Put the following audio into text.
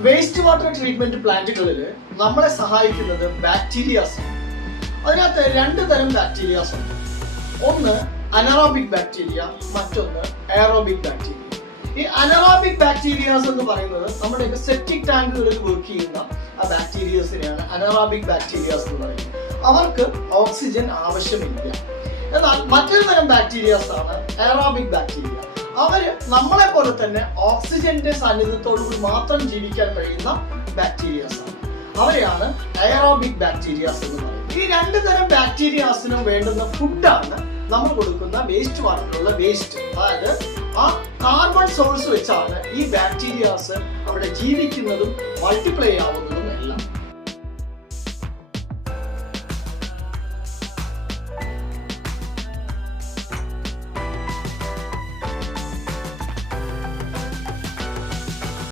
Waste water treatment പ്ലാന്റുകളിൽ നമ്മളെ സഹായിക്കുന്നത് bacterias ആണ്. അതിനകത്ത് രണ്ട് തരം ബാക്ടീരിയാസ് ഉണ്ട്. ഒന്ന് അനറോബിക് ബാക്ടീരിയ, മറ്റൊന്ന് എയറോബിക് ബാക്ടീരിയ. ഈ അനറോബിക് ബാക്ടീരിയാസ് എന്ന് പറയുന്നത് നമ്മുടെ സെപ്റ്റിക് ടാങ്കുകളിൽ വർക്ക് ചെയ്യുന്ന ആ ബാക്ടീരിയസിനെയാണ് അനറോബിക് ബാക്ടീരിയാസ് എന്ന് പറയുന്നത്. അവർക്ക് ഓക്സിജൻ ആവശ്യമില്ല. എന്നാൽ മറ്റൊരു തരം ബാക്ടീരിയാസ് ആണ് എയറോബിക് ബാക്ടീരിയ. അവര് നമ്മളെ പോലെ തന്നെ ഓക്സിജന്റെ സാന്നിധ്യത്തോടുകൂടി മാത്രം ജീവിക്കാൻ കഴിയുന്ന ബാക്ടീരിയാസ് ആണ്. അവരെയാണ് എയറോബിക് ബാക്ടീരിയാസ് എന്ന് പറയുന്നത്. ഈ രണ്ട് തരം ബാക്ടീരിയാസിനും വേണ്ടുന്ന ഫുഡാണ് നമ്മൾ കൊടുക്കുന്ന വേസ്റ്റ് വാട്ടറിലുള്ള വേസ്റ്റ്. അതായത് ആ കാർബൺ സോഴ്സ് വെച്ചാണ് ഈ ബാക്ടീരിയാസ് അവിടെ ജീവിക്കുന്നതും മൾട്ടിപ്ലൈ ആവുന്നതും